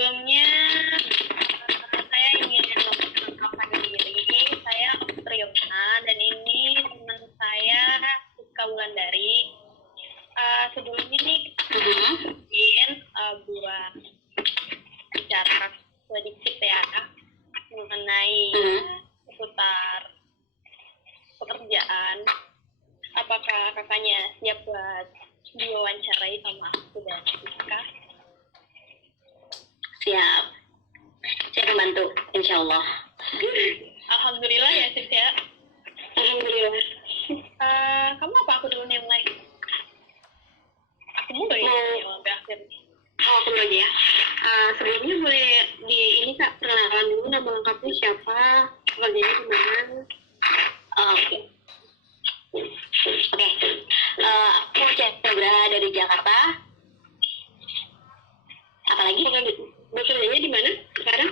Sebelumnya saya ingin memperkenalkan diri. Saya Priona dan ini teman saya Siska Wulandari. Sebelumnya nih kita ingin buat bicara sedikit ya mengenai seputar pekerjaan. Apakah kakaknya siap buat diwawancarai sama aku dan Siska? Siap. Saya membantu, insya Allah. Alhamdulillah ya, Sis ya. Alhamdulillah. Kamu apa aku dulu nih mulai? Aku mulu ya, sampai akhir. Aku dulu aja ya. Sebelumnya boleh di ini Kak, perkenalan dulu nama lengkapnya siapa, kerjanya di mana. Oke. Aku Chandra dari Jakarta. Apalagi bekerjanya di mana sekarang?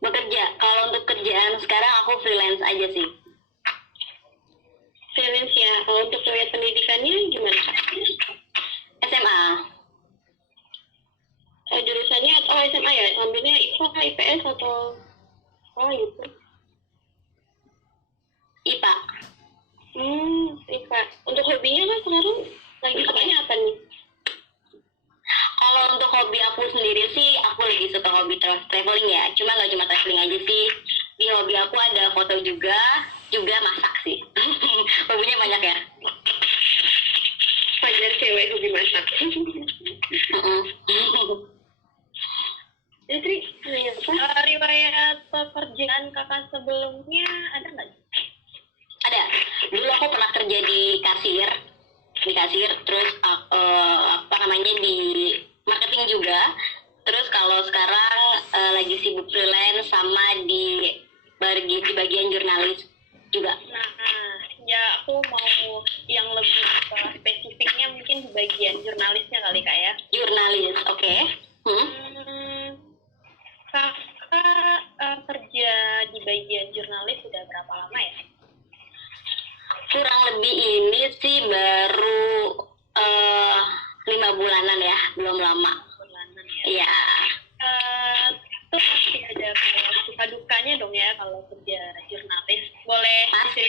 Bekerja. Kalau untuk kerjaan sekarang aku freelance aja sih. Freelance ya. Kalau untuk riwayat pendidikannya gimana Kak? SMA. Jurusannya atau SMA ya? Ambilnya IPA, IPS atau gitu? IPA. IPA. Untuk hobinya kan sekarang lagi sukanya apa nih? Kalau untuk hobi aku sendiri sih, aku lagi suka hobi traveling ya. Cuma nggak cuma traveling aja sih. Di hobi aku ada foto juga masak sih. Hobinya banyak ya. Wajar cewek hobi masak. Jadi, Riwayat pekerjaan kakak sebelumnya ada nggak? ada. Dulu aku pernah kerja di kasir, terus di marketing juga. Terus kalau sekarang lagi sibuk freelance sama di bagian jurnalis juga. Nah, ya aku mau yang lebih spesifiknya mungkin di bagian jurnalisnya kali Kak ya. Jurnalis, oke. Kakak kerja di bagian jurnalis sudah berapa lama ya? Kurang lebih ini sih baru 5 bulanan ya, belum lama. Iya. Itu pasti ada suka dukanya dong ya kalau kerja jurnalis. Boleh pasti.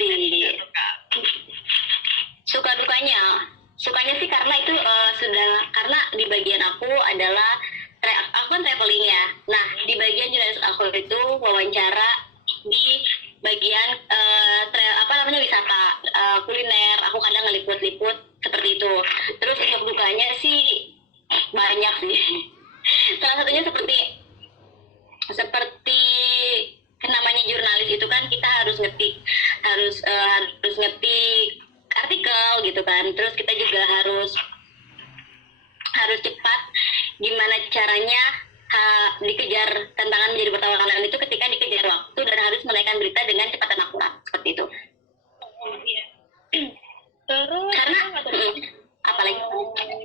Suka dukanya sih karena itu karena di bagian aku adalah aku kan traveling ya. Nah, di bagian jurnalis aku itu wawancara di bagian wisata, kuliner. Aku kadang ngeliput-liput seperti itu. Terus untuk dukanya sih banyak sih. Salah satunya seperti namanya jurnalis itu kan kita harus ngetik artikel gitu kan. Terus kita juga harus cepat. Gimana caranya dikejar tantangan menjadi wartawan itu ketika dikejar waktu dan harus menaikkan berita dengan cepat dan akurat seperti itu. Terus karena apalagi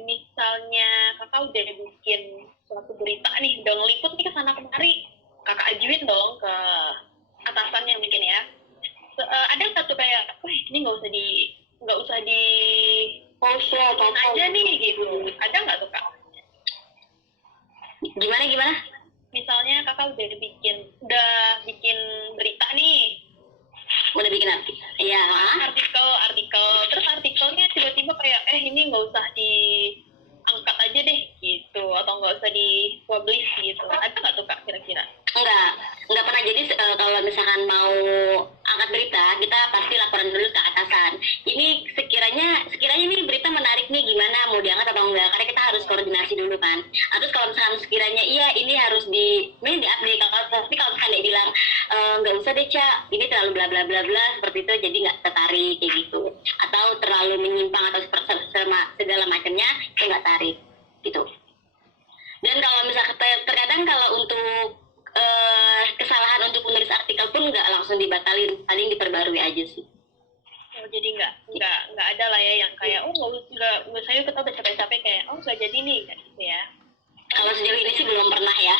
misalnya kakak udah bikin suatu berita nih, udah ngeliput nih kesana kemari, kakak ajuin dong ke atasannya mungkin ya. Ada satu kayak, wah ini nggak usah di post aja nih gitu. Ada nggak tuh Kak? Gimana? Misalnya kakak udah bikin berita nih. Udah bikin ya artikel terus artikelnya tiba-tiba kayak ini nggak usah diangkat aja deh gitu, atau nggak usah di publish gitu. Ada nggak tuh Kak kira-kira? Enggak pernah. Jadi kalau misalkan mau angkat berita, kita pasti laporan dulu ke atasan. Ini sekiranya ini berita menarik nih, gimana mau diangkat atau enggak, karena kita harus koordinasi dulu kan. Terus kalau misalkan sekiranya iya ini harus di-update, tapi kalau misalkan dia bilang nggak usah deh Ca, ini terlalu bla bla bla bla seperti itu, jadi nggak tertarik kayak gitu, atau terlalu menyimpang atau segala macamnya, kita nggak tarik gitu. Dan kalau misalkan terkadang kalau untuk kesalahan untuk menulis artikel pun nggak langsung dibatalin, paling diperbarui aja sih. Jadi nggak ada lah ya yang kayak nggak usah, yuk kita udah capek-capek kayak nggak jadi nih kayak gitu ya. Kalau sejauh ini sih belum pernah ya.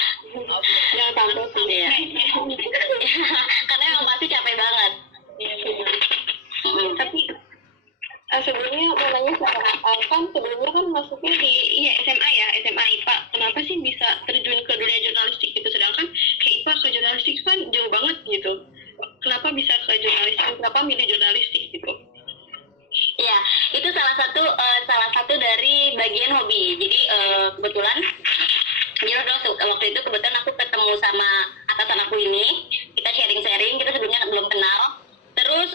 Jangan sampai sih ya. Karena emang pasti capek banget. Tapi sebelumnya mau nanya kan sebelumnya kan masuknya di SMA ya, SMA IPA. Kenapa sih sih bisa terjun ke dunia jurnalistik gitu, sedangkan kayak IPA ke jurnalistik kan jauh banget gitu. Kenapa bisa ke jurnalistik? Kenapa milih jurnalistik gitu? Ya, itu salah satu dari bagian hobi. Jadi kebetulan jadi waktu itu kebetulan aku ketemu sama atasan aku ini, kita sharing-sharing, kita sebelumnya belum kenal. Terus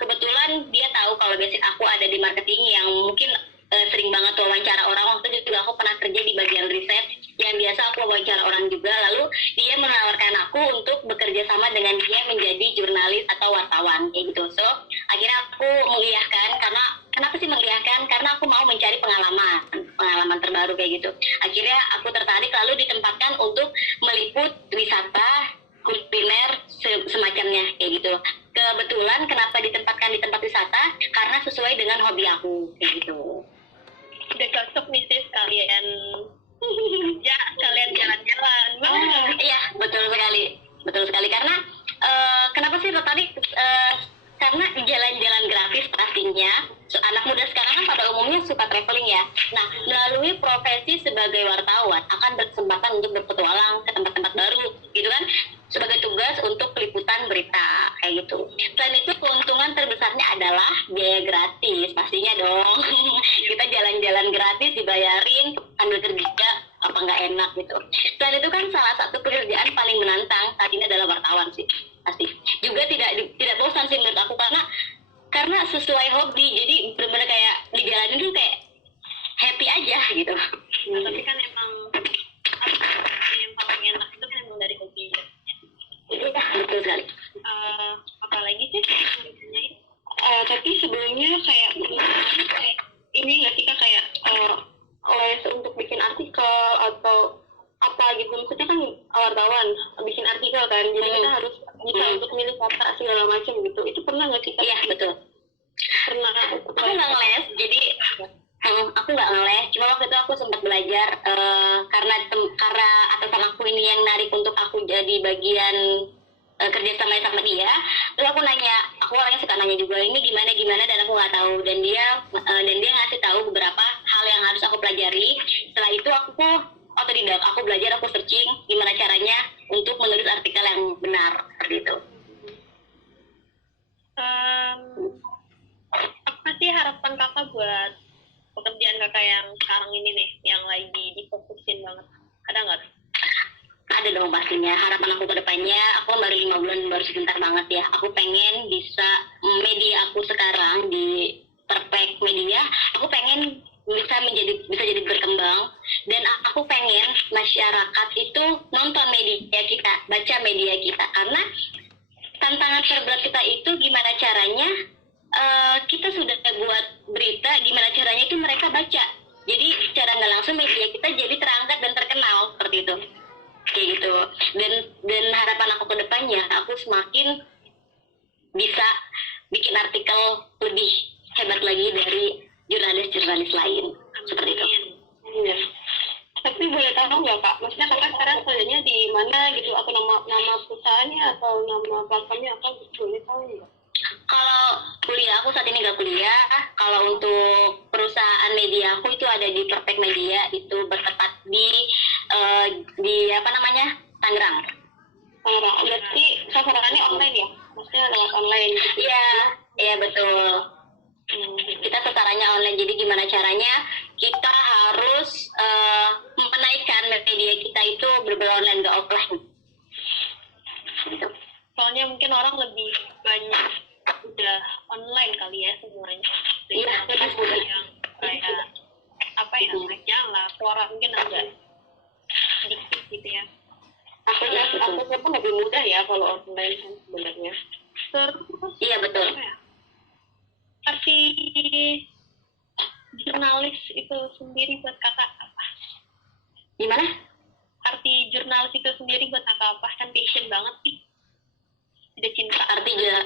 kebetulan dia tahu kalau basic aku ada di marketing yang mungkin sering banget wawancara orang. Waktu itu juga aku pernah kerja di bagian riset yang biasa aku wawancara orang juga. Lalu dia menawarkan aku untuk bekerja sama dengan dia menjadi jurnalis atau wartawan kayak gitu. So akhirnya aku mengiyakan. Karena kenapa sih mengiyakan? Karena aku mau mencari pengalaman terbaru kayak gitu. Akhirnya aku tertarik, lalu ditempatkan untuk meliput wisata, kuliner, semacamnya kayak gitu. Kebetulan kenapa ditempatkan di tempat wisata? Karena sesuai dengan hobi aku kayak gitu. Udah cocok nih sih sekalian ya sekalian jalan-jalan. Iya, betul sekali karena kenapa sih tertarik? Karena jalan-jalan gratis pastinya. Anak muda sekarang kan pada umumnya suka traveling ya. Nah, melalui profesi sebagai wartawan akan berkesempatan untuk berpetualang ke tempat-tempat baru, gitu kan? Sebagai tugas untuk peliputan berita kayak gitu. Selain itu keuntungan terbesarnya adalah biaya gratis pastinya dong. Kita jalan-jalan gratis dibayarin sambil kerja, apa nggak enak gitu. Selain itu kan salah satu pekerjaan paling menantang saat ini adalah wartawan sih pasti. Juga tidak bosan sih menurut aku karena sesuai hobi, jadi benar-benar kayak dijalanin tuh kayak happy aja gitu. Tapi kan emang yang paling enak itu kan emang dari hobi. Iya, betul sekali. Apalagi sih yang ditanyain? Tapi sebelumnya kayak ini nggak sih Kak, kayak les untuk bikin artikel atau apa gitu, maksudnya kan wartawan bikin artikel kan, jadi kita harus bisa untuk milih kata segala macam gitu. Itu pernah nggak sih Kak? Iya, betul. Pernah. Aku nggak ngeles, jadi aku nggak ngeles. Cuma waktu itu aku sempat belajar karena atasan aku ini yang narik untuk aku jadi bagian kerja sama dia. Terus aku nanya, aku orangnya suka nanya juga ini gimana dan aku nggak tahu, dan dia ngasih tahu beberapa hal yang harus aku pelajari. Setelah itu aku otodidak, aku belajar, aku searching gimana caranya untuk menulis artikel yang benar seperti itu. Apa sih harapan kakak buat pekerjaan kakak yang sekarang ini nih, yang lagi difokusin banget? Ada nggak? Ada dong pastinya. Harapan aku ke depannya, aku baru 5 bulan, baru sebentar banget ya. Aku pengen bisa media aku sekarang di Perfect Media, aku pengen bisa jadi berkembang, dan aku pengen masyarakat itu nonton media kita, baca media kita, karena tantangan terberat kita itu gimana caranya kita sudah buat berita, gimana caranya itu mereka baca. Jadi secara nggak langsung media kita jadi terangkat dan terkenal seperti itu, kayak gitu. Dan harapan aku ke depannya, aku semakin bisa bikin artikel lebih hebat lagi dari jurnalis-jurnalis lain seperti itu. Iya. Tapi boleh tahu nggak Kak, maksudnya kakak sekarang kerjanya di mana gitu, atau nama perusahaannya atau nama platformnya apa gitu, boleh tahu nggak? Kalau kuliah, aku saat ini nggak kuliah. Kalau untuk perusahaan media aku itu ada di Perfect Media, itu bertempat di apa namanya, Tangerang. Berarti sasarannya online ya? Maksudnya lewat online? Iya betul. Kita sasarannya online, jadi gimana caranya kita harus menaikkan media kita itu benar-benar online, nggak offline. Gitu. Soalnya mungkin orang lebih banyak udah online kali ya semuanya. Iya, lebih mudah yang kayak apa ya, majalah, koran mungkin agak sedikit gitu ya. Aksesnya pun lebih mudah ya kalau online kan sebenarnya. Terus iya betul. Arti jurnalis itu sendiri buat kakak apa? Gimana? Arti jurnalis itu sendiri buat kakak apa? Kan passion banget sih. Udah cinta. Artinya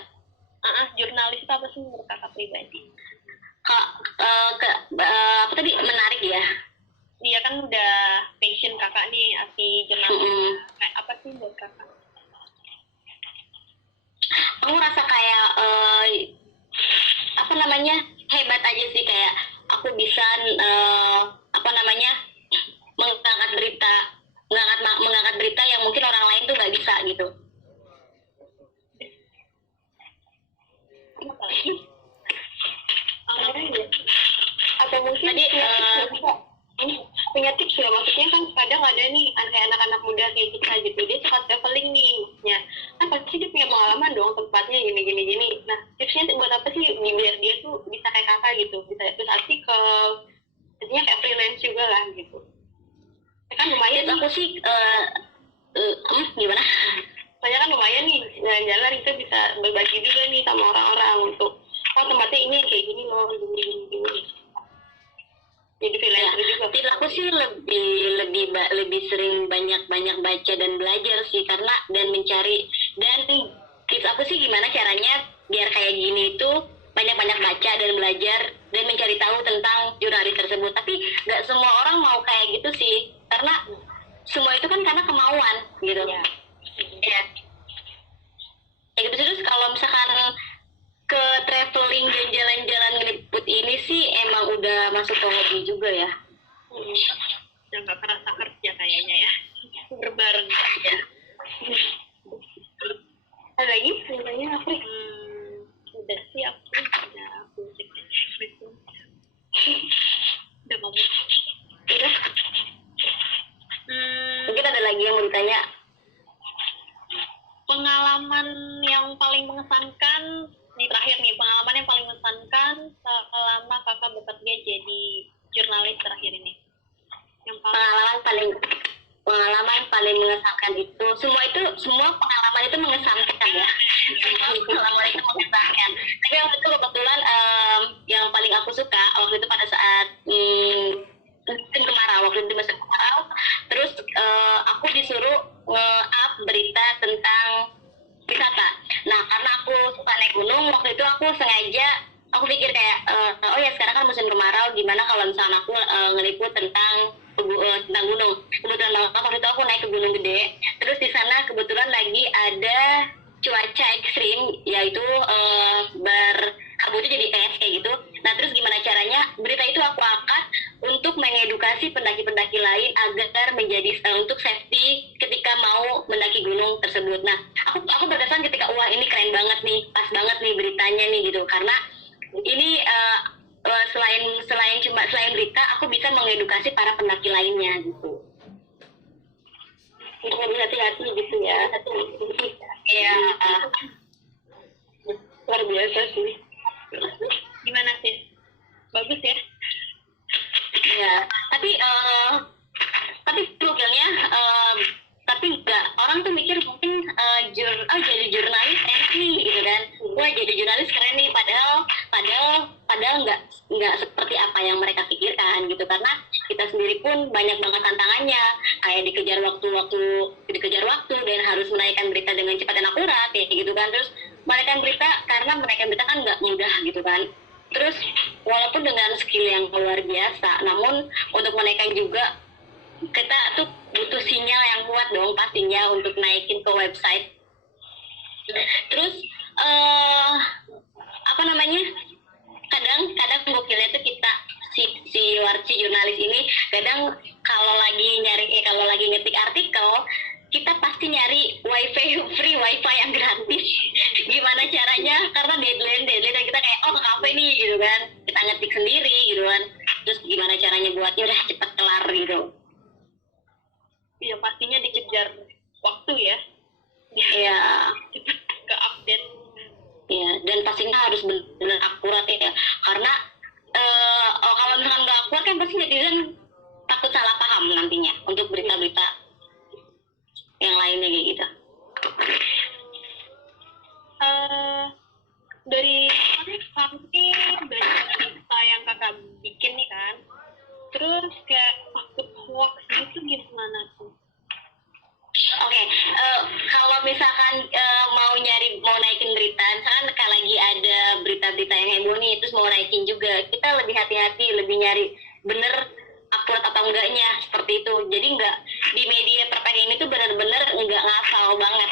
jurnalis itu apa sih menurut kakak pribadi? Apa tadi, menarik ya? Iya kan udah passion kakak nih, arti jurnalis kayak apa sih buat kakak? Aku rasa kayak apa namanya, hebat aja sih, kayak aku bisa mengangkat berita maksudnya kan kadang ada nih kayak anak-anak muda kayak kita gitu, dia suka traveling nih, maksudnya kan pasti dia punya pengalaman dong tempatnya gini. Nah tipsnya buat apa sih biar dia tuh bisa kayak kakak gitu, bisa tulis artikel, jadinya kayak freelance juga lah gitu. Ya kan lumayan aku sih gimana? Soalnya kan lumayan nih jalan-jalan, kita bisa berbagi juga nih sama orang-orang untuk tempatnya ini kayak gini loh, gini. Jadi freelancer ya, juga. Tidak, aku sih lebih sering banyak baca dan belajar sih, karena dan mencari, dan tips aku sih gimana caranya biar kayak gini itu banyak baca dan belajar dan mencari tahu tentang jurnalis tersebut. Tapi nggak semua orang mau kayak gitu sih, karena semua itu kan karena kemauan gitu ya. Ya gitu. Terus kalau misalkan ke traveling dan jalan-jalan ngeliput ini sih emang udah masuk ke hobi juga ya. Udah nggak kerasa kerja kayaknya ya, berbareng ya. Ada lagi ceritanya apa? Udah sih aku cek gitu. Udah ngomong. Udah. Mungkin ada lagi yang mau ditanya. Pengalaman yang paling mengesankan nih, terakhir nih, pengalaman yang paling mengesankan selama kakak bekerja jadi jurnalis terakhir ini. Yang pengalaman paling mengesankan itu semua pengalaman itu mengesankan ya. Pengalaman itu mengesankan. Tapi waktu itu kebetulan yang paling aku suka waktu itu pada saat musim kemarau, terus aku disuruh nge-up berita tentang wisata. Nah, karena aku suka naik gunung, waktu itu aku pikir kayak oh ya sekarang kan musim kemarau, gimana kalau misalnya aku ngeliput tentang gunung. Kebetulan waktu itu aku naik ke Gunung Gede, terus di sana kebetulan lagi ada cuaca ekstrim, yaitu berkabutnya jadi es kayak gitu. Nah, terus gimana caranya berita itu aku angkat untuk mengedukasi pendaki-pendaki lain agar menjadi untuk safety ketika mau mendaki gunung tersebut. Nah, aku berkesan ketika wah ini keren banget nih, pas banget nih beritanya nih gitu, karena ini selain berita, aku bisa mengedukasi para pendaki lainnya gitu. Untuk lebih hati-hati gitu ya. Iya. Luar biasa sih. Gimana sih? Bagus ya? Iya. Tapi problemnya tapi enggak, orang tuh mikir mungkin jadi jurnalis enak nih gitu kan, wah jadi jurnalis keren nih, padahal enggak seperti apa yang mereka pikirkan gitu, karena kita sendiri pun banyak banget tantangannya, kayak dikejar waktu dan harus menaikkan berita dengan cepat dan akurat kayak gitu kan. Terus menaikkan berita kan nggak mudah gitu kan. Terus walaupun dengan skill yang luar biasa, namun untuk menaikkan juga kita tuh butuh sinyal yang kuat dong pastinya untuk naikin ke website. Terus kadang gokilnya tuh kita si jurnalis ini kadang kalau lagi ngetik artikel, kita pasti nyari free wifi yang gratis. Gimana caranya, karena deadline dan kita kayak ke kafe nih gitu kan, kita ngetik sendiri gitu kan, terus gimana caranya buatnya udah cepet kelar gitu. Iya, pastinya dikejar waktu ya. Iya. Cepet ke update. Iya, dan pastinya harus benar akurat ya, karena kalau misalkan nggak akurat kan pasti netizen takut salah paham nantinya untuk berita-berita yang lainnya kayak gitu. Dari kami banyak berita yang kakak bikin nih kan, terus kayak takut hoax gitu gimana tuh? Oke, kalau misalkan mau naikin berita, misalkan kalau lagi ada berita-berita yang heboh nih, terus mau naikin juga, kita lebih hati-hati, lebih nyari bener akurat atau enggaknya, seperti itu. Jadi enggak, di media perpek ini tuh bener-bener enggak ngasal banget.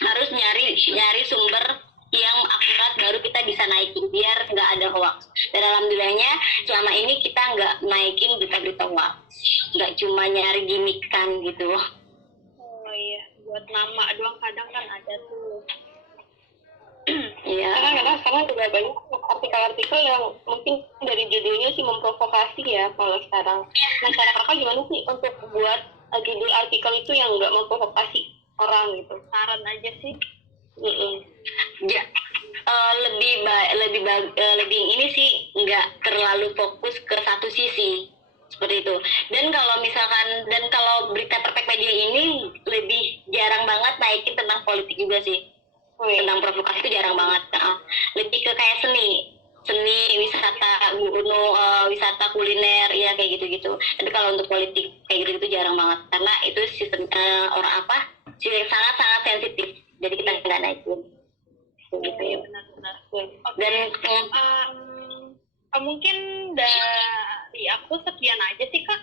Harus nyari sumber yang akurat baru kita bisa naikin biar nggak ada hoax. Dan alhamdulillahnya selama ini kita nggak naikin berita-berita hoax, nggak cuma nyari gimikan gitu. Oh iya, buat nama doang kadang kan ada tuh. Iya. Karena sekarang juga banyak artikel-artikel yang mungkin dari judulnya sih memprovokasi ya kalau sekarang. Nah, cara kakak gimana sih untuk buat judul artikel itu yang nggak memprovokasi orang gitu? Saran aja sih. Ya, lebih ini sih nggak terlalu fokus ke satu sisi seperti itu. Dan kalau berita Perfect Media ini lebih jarang banget naikin tentang politik juga sih. Tentang provokasi itu jarang banget. Lebih ke kayak seni, wisata gunung, wisata kuliner, ya kayak gitu-gitu. Tapi kalau untuk politik kayak gitu-gitu jarang banget, karena itu sistem orang apa sih sangat-sangat sensitif. Jadi kita nggak naikin. Gitu ya. Benar-benar. Dan mungkin dari aku sekian aja sih Kak.